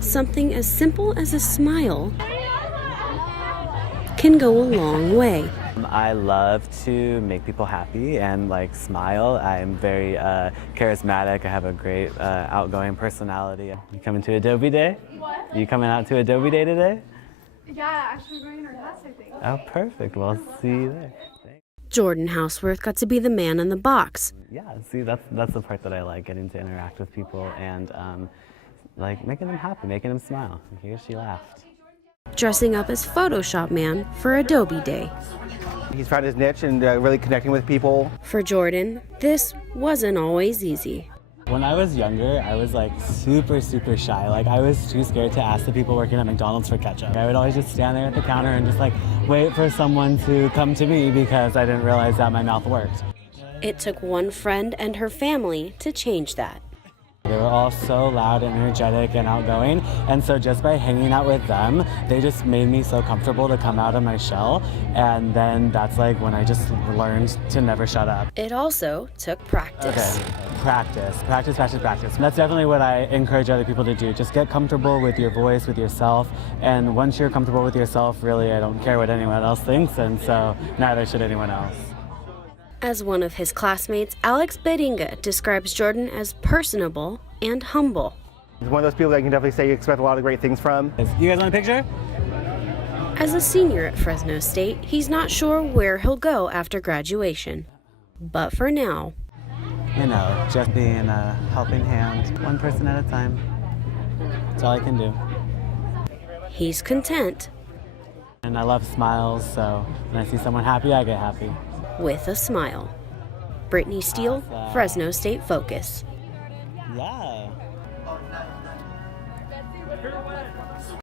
something as simple as a smile can go a long way. I love to make people happy and smile. I'm very charismatic. I have a great outgoing personality. You coming to Adobe Day? What? You coming out to Adobe Day today? Yeah, actually going in our class, I think. Oh, perfect. Well, see you there. Jordan Houseworth got to be the man in the box. Yeah, see, that's the part that I like, getting to interact with people and making them happy, making them smile. Here she laughed. Dressing up as Photoshop Man for Adobe Day. He's found his niche and really connecting with people. For Jordan, this wasn't always easy. When I was younger, I was super shy. I was too scared to ask the people working at McDonald's for ketchup. I would always just stand there at the counter and just wait for someone to come to me because I didn't realize that my mouth worked. It took one friend and her family to change that. They were all so loud and energetic and outgoing, and so just by hanging out with them, they just made me so comfortable to come out of my shell, and then that's when I just learned to never shut up. It also took practice. Okay, practice. And that's definitely what I encourage other people to do. Just get comfortable with your voice, with yourself, and once you're comfortable with yourself, really, I don't care what anyone else thinks, and so neither should anyone else. As one of his classmates, Alex Beringa describes Jordan as personable and humble. He's one of those people that you can definitely say you expect a lot of great things from. You guys want a picture? As a senior at Fresno State, he's not sure where he'll go after graduation. But for now, just being a helping hand, one person at a time. That's all I can do. he's content And I love smiles, so when I see someone happy, I get happy. with a smile. Brittney Steele, Fresno State Focus. Yeah.